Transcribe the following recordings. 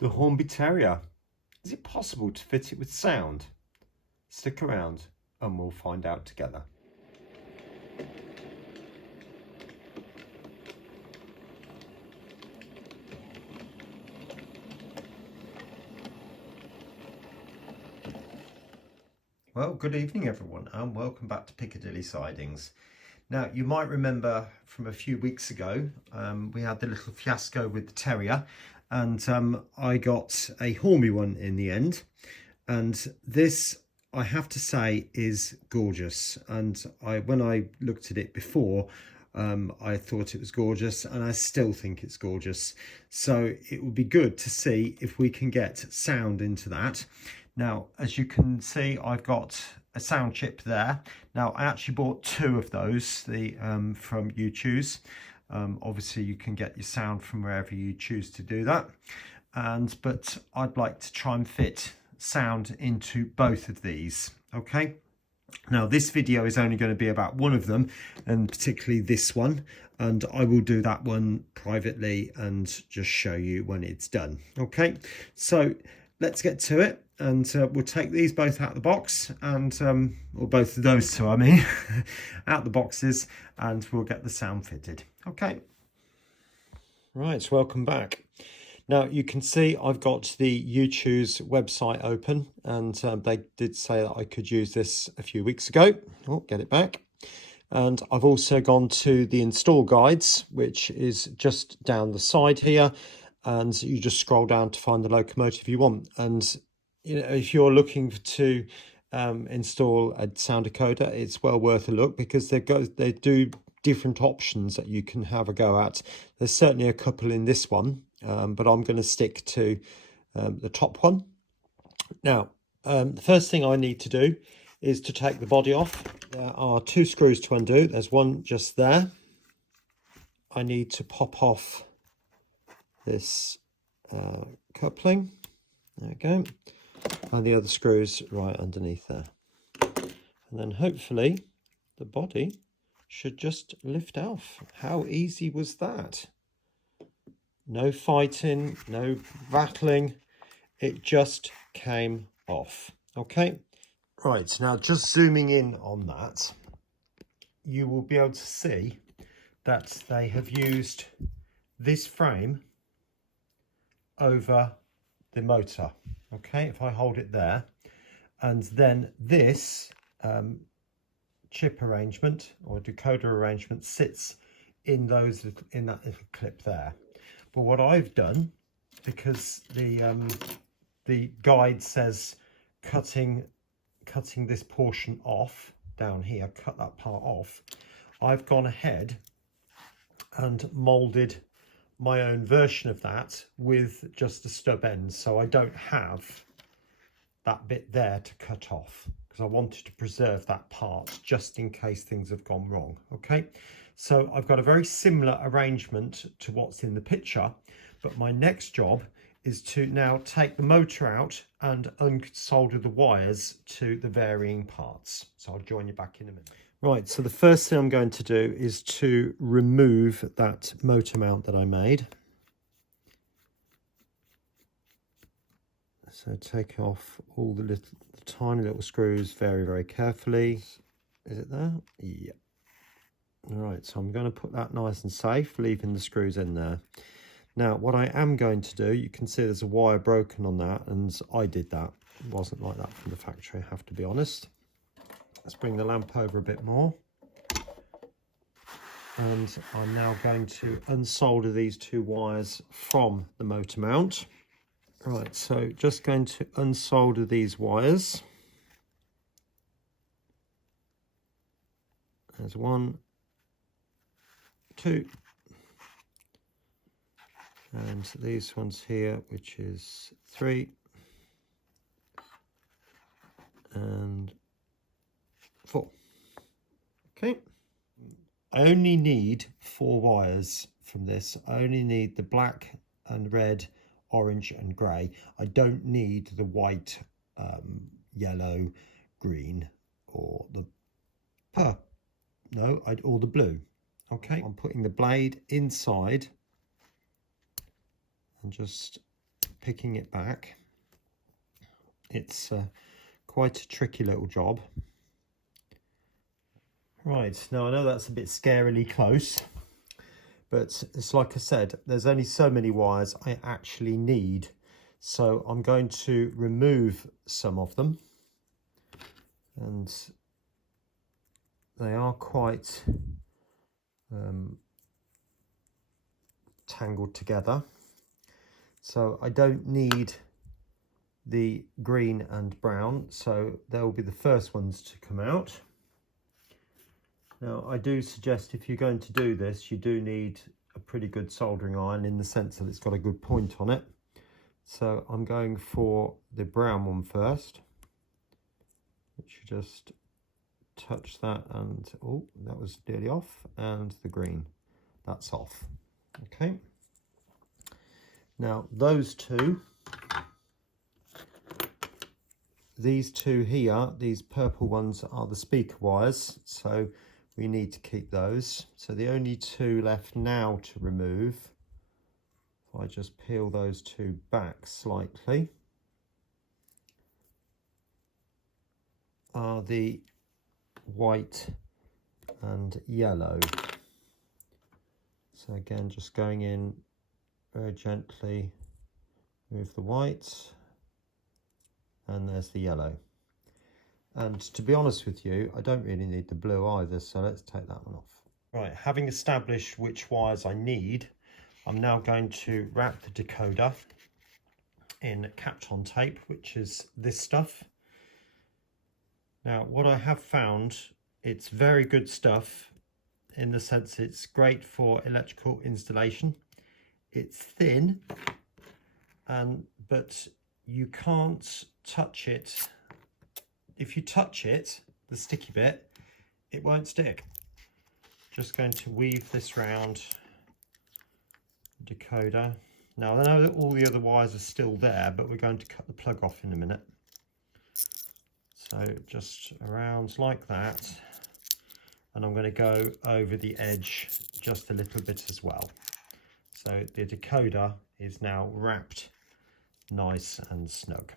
The Hornby Terrier. Is it possible to fit it with sound? Stick around and we'll find out together. Well, good evening everyone and welcome back to Piccadilly Sidings. Now, you might remember from a few weeks ago, we had the little fiasco with the Terrier, and I got a Hornby one in the end. And this, I have to say, is gorgeous. And when I looked at it before, I thought it was gorgeous, and I still think it's gorgeous. So it would be good to see if we can get sound into that. Now, as you can see, I've got a sound chip there. Now, I actually bought two of those from UChoose. Obviously, you can get your sound from wherever you choose to do that. But I'd like to try and fit sound into both of these. Okay. Now, this video is only going to be about one of them, and particularly this one. And I will do that one privately and just show you when it's done. Okay. So let's get to it. And we'll take these both out of the box, and or both of those two, I mean, out the boxes, and we'll get the sound fitted. Okay. Right, welcome back. Now you can see I've got the UChoose website open, and they did say that I could use this a few weeks ago. Oh, get it back. And I've also gone to the install guides, which is just down the side here, and you just scroll down to find the locomotive you want. And you know, if you're looking to install a sound decoder, it's well worth a look, because they do different options that you can have a go at. There's certainly a couple in this one, but I'm going to stick to the top one. Now, the first thing I need to do is to take the body off. There are two screws to undo. There's one just there. I need to pop off this coupling. There we go. And the other screws right underneath there. And then hopefully the body should just lift off. How easy was that? No fighting, no battling. It just came off. Okay. Right, now just zooming in on that, you will be able to see that they have used this frame over the motor. Okay, if I hold it there, and then this chip arrangement or decoder arrangement sits in that little clip there. But what I've done, because the guide says cutting this portion off down here, cut that part off, I've gone ahead and molded my own version of that with just a stub end, so I don't have that bit there to cut off, because I wanted to preserve that part just in case things have gone wrong. Okay, so I've got a very similar arrangement to what's in the picture, but my next job is to now take the motor out and unsolder the wires to the varying parts. So I'll join you back in a minute. Right, so the first thing I'm going to do is to remove that motor mount that I made. So take off all the tiny little screws very, very carefully. Is it there? Yeah. All right, so I'm going to put that nice and safe, leaving the screws in there. Now, what I am going to do, you can see there's a wire broken on that, and I did that. It wasn't like that from the factory, I have to be honest. Let's bring the lamp over a bit more. And I'm now going to unsolder these two wires from the motor mount. Right, so just going to unsolder these wires. There's 1, 2. And these ones here, which is 3 and 4. Okay. I only need 4 wires from this. I only need the black and red, orange and grey. I don't need the white, yellow, green, or the purple. No, or the blue. Okay, I'm putting the blade inside and just picking it back. It's quite a tricky little job. Right, now I know that's a bit scarily close, but it's like I said, there's only so many wires I actually need. So I'm going to remove some of them, and they are quite tangled together. So I don't need the green and brown, so they'll be the first ones to come out. Now I do suggest, if you're going to do this, you do need a pretty good soldering iron, in the sense that it's got a good point on it. So I'm going for the brown one first, which you just touch that, and oh, that was nearly off, and the green, that's off. Okay, now those two, these two here, these purple ones are the speaker wires, so we need to keep those. So the only two left now to remove, if I just peel those two back slightly, are the white and yellow. So again, just going in very gently, move the white, and there's the yellow. And to be honest with you, I don't really need the blue either, so let's take that one off. Right, having established which wires I need, I'm now going to wrap the decoder in Kapton tape, which is this stuff. Now, what I have found, it's very good stuff, in the sense it's great for electrical installation. It's thin, but you can't touch it. If you touch it, the sticky bit, it won't stick. Just going to weave this round the decoder. Now I know that all the other wires are still there, but we're going to cut the plug off in a minute. So just around like that, and I'm going to go over the edge just a little bit as well. So the decoder is now wrapped nice and snug.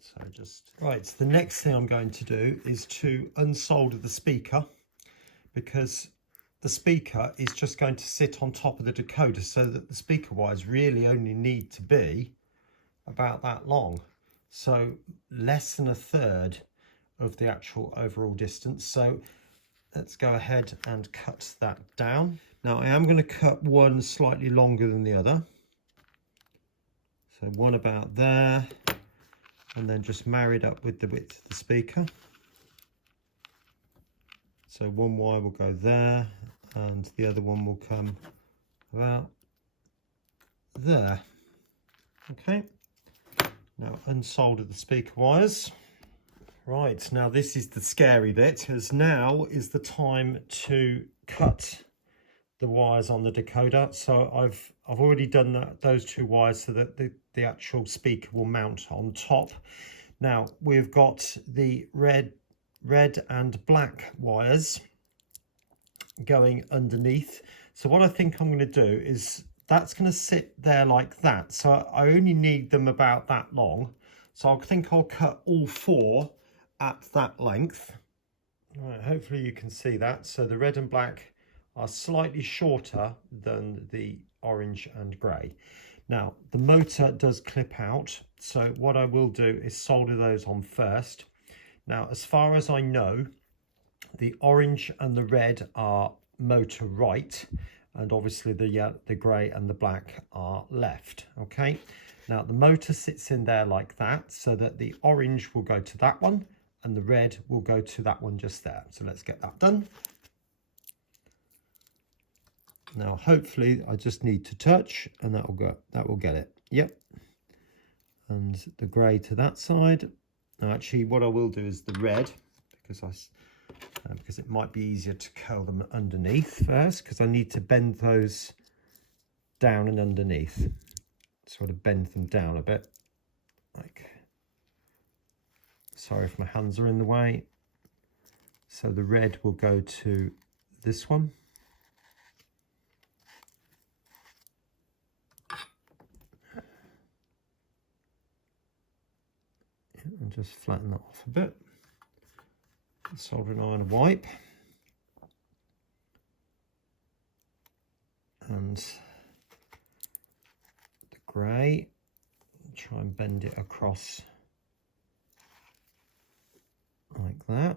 So just right, so the next thing I'm going to do is to unsolder the speaker, because the speaker is just going to sit on top of the decoder, so that the speaker wires really only need to be about that long, so less than a third of the actual overall distance. So let's go ahead and cut that down. Now I am going to cut one slightly longer than the other, so one about there, and then just married up with the width of the speaker. So one wire will go there, and the other one will come about there. Okay, now unsolder the speaker wires. Right, now this is the scary bit, as now is the time to cut the wires on the decoder. So I've already done those two wires so that the actual speaker will mount on top. Now we've got the red and black wires going underneath. So what I think I'm going to do is, that's going to sit there like that. So I only need them about that long. So I think I'll cut all four at that length. All right, hopefully you can see that. So the red and black are slightly shorter than the orange and grey. Now the motor does clip out, so what I will do is solder those on first. Now as far as I know, the orange and the red are motor right, and obviously the grey and the black are left. Okay, now the motor sits in there like that, so that the orange will go to that one and the red will go to that one just there. So let's get that done. Now hopefully I just need to touch, and that will get it. Yep. And the grey to that side. Now actually what I will do is the red, because it might be easier to curl them underneath first, because I need to bend those down and underneath. Sort of bend them down a bit, like, sorry if my hands are in the way. So the red will go to this one. and just flatten that off a bit. Soldering iron wipe. And the grey, try and bend it across like that.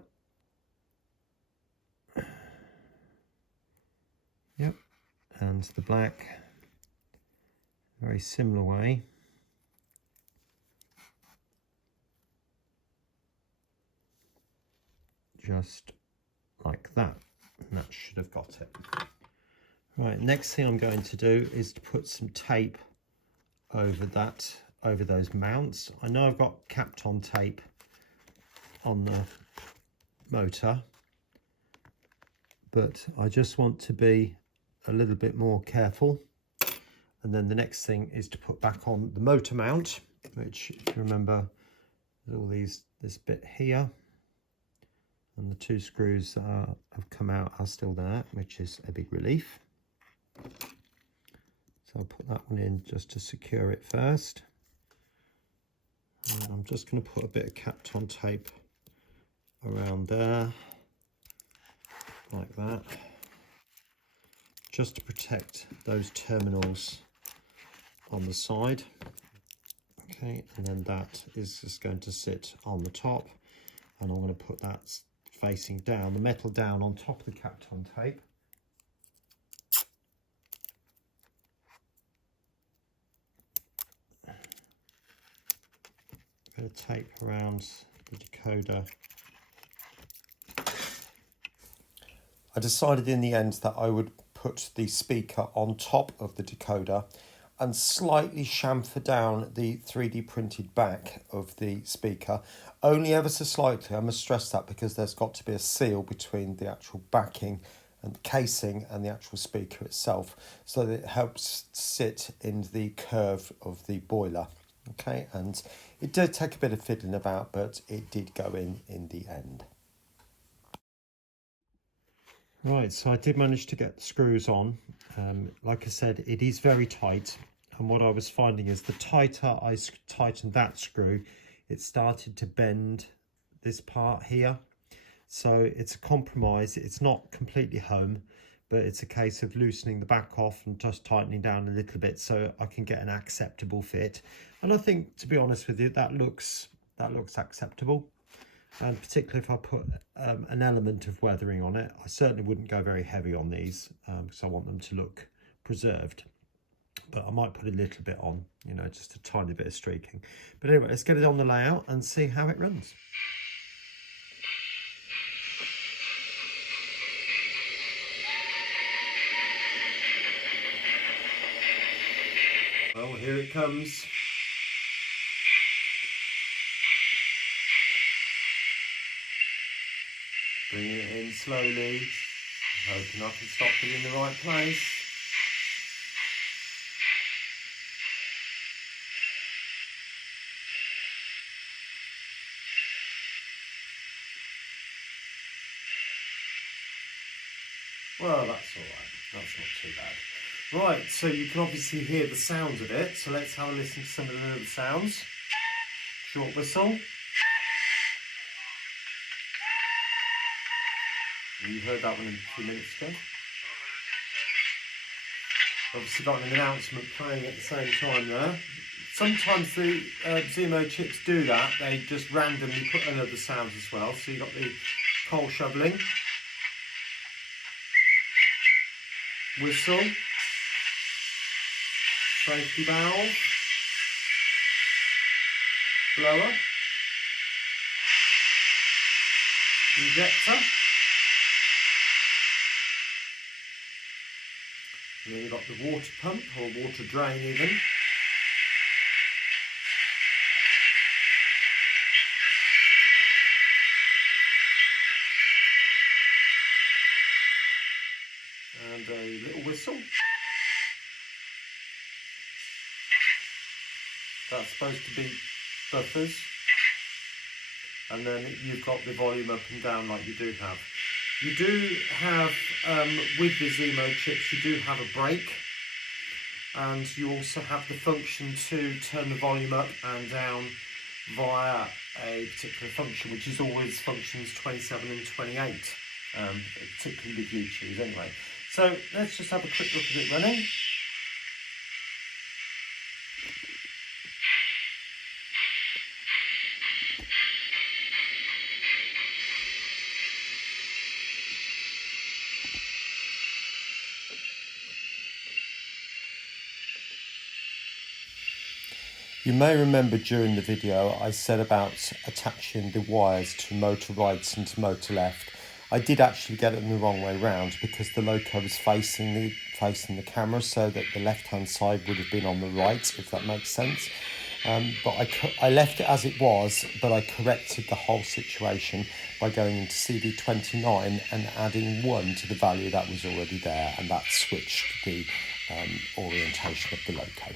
Yep, and the black, very similar way. Just like that, and that should have got it. Right, next thing I'm going to do is to put some tape over that, over those mounts. I know I've got Kapton tape on the motor, but I just want to be a little bit more careful. And then the next thing is to put back on the motor mount, which, if you remember, all these, this bit here, and the two screws that have come out are still there, which is a big relief. So I'll put that one in just to secure it first. And I'm just going to put a bit of Kapton tape around there, like that, just to protect those terminals on the side. Okay, and then that is just going to sit on the top, and I'm going to put that facing down, the metal down on top of the Kapton tape. Bit of tape around the decoder. I decided in the end that I would put the speaker on top of the decoder and slightly chamfer down the 3D printed back of the speaker, only ever so slightly. I must stress that because there's got to be a seal between the actual backing and casing and the actual speaker itself, so that it helps sit in the curve of the boiler. Okay, and it did take a bit of fiddling about, but it did go in the end. Right, so I did manage to get the screws on. Like I said, it is very tight, and what I was finding is the tighter I tightened that screw, it started to bend this part here. So it's a compromise. It's not completely home, but it's a case of loosening the back off and just tightening down a little bit so I can get an acceptable fit. And I think, to be honest with you, that looks acceptable. And particularly if I put an element of weathering on it, I certainly wouldn't go very heavy on these because I want them to look preserved. But I might put a little bit on, you know, just a tiny bit of streaking. But anyway, let's get it on the layout and see how it runs. Well, here it comes. Bring it in slowly, open up and stop it in the right place. Well, that's all right. That's not too bad. Right, so you can obviously hear the sounds of it. So let's have a listen to some of the little sounds. Short whistle. You heard that one a few minutes ago. Obviously got an announcement playing at the same time there. Sometimes the Zemo chips do that. They just randomly put in other sounds as well. So you've got the coal shoveling. Whistle. Safety valve. Blower. Injector. And then you've got the water pump, or water drain even. And a little whistle. That's supposed to be buffers. And then you've got the volume up and down like you do have. You do have, with the Zemo chips, you do have a brake, and you also have the function to turn the volume up and down via a particular function, which is always functions 27 and 28, particularly with U-Choose anyway. So let's just have a quick look at it running. You may remember during the video I said about attaching the wires to motor right and to motor left. I did actually get it in the wrong way round because the loco was facing the camera, so that the left hand side would have been on the right, if that makes sense. But I left it as it was, but I corrected the whole situation by going into CD29 and adding 1 to the value that was already there, and that switched the orientation of the loco.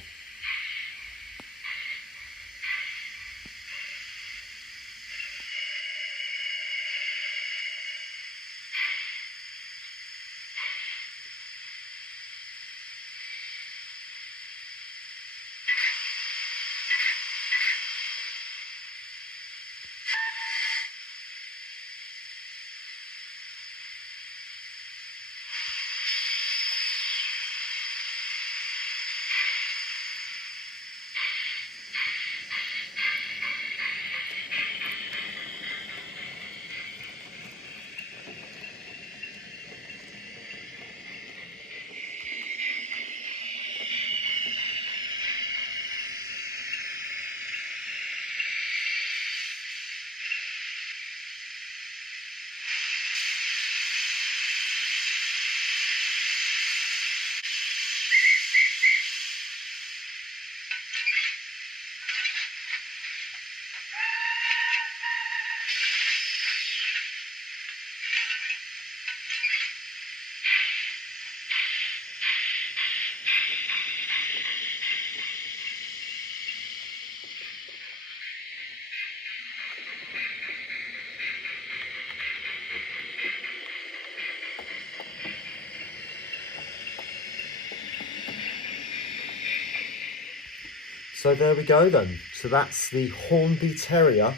So there we go then. So that's the Hornby Terrier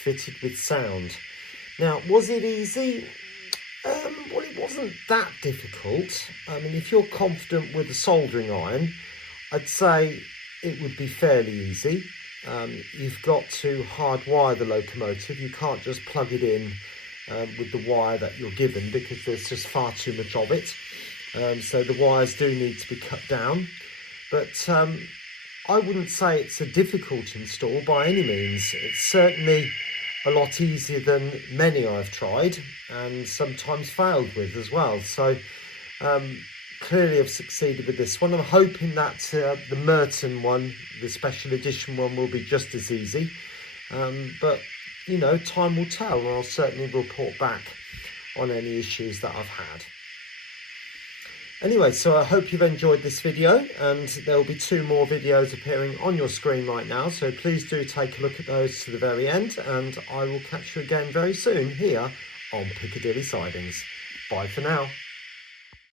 fitted with sound. Now, was it easy? Well, it wasn't that difficult. I mean, if you're confident with a soldering iron, I'd say it would be fairly easy. You've got to hardwire the locomotive. You can't just plug it in with the wire that you're given, because there's just far too much of it. So the wires do need to be cut down. But I wouldn't say it's a difficult install by any means. It's certainly a lot easier than many I've tried and sometimes failed with as well. So clearly I've succeeded with this one. I'm hoping that the Merton one, the special edition one, will be just as easy. But, you know, time will tell, and I'll certainly report back on any issues that I've had. Anyway, so I hope you've enjoyed this video, and there will be 2 more videos appearing on your screen right now, so please do take a look at those to the very end, and I will catch you again very soon here on Piccadilly Sidings. Bye for now.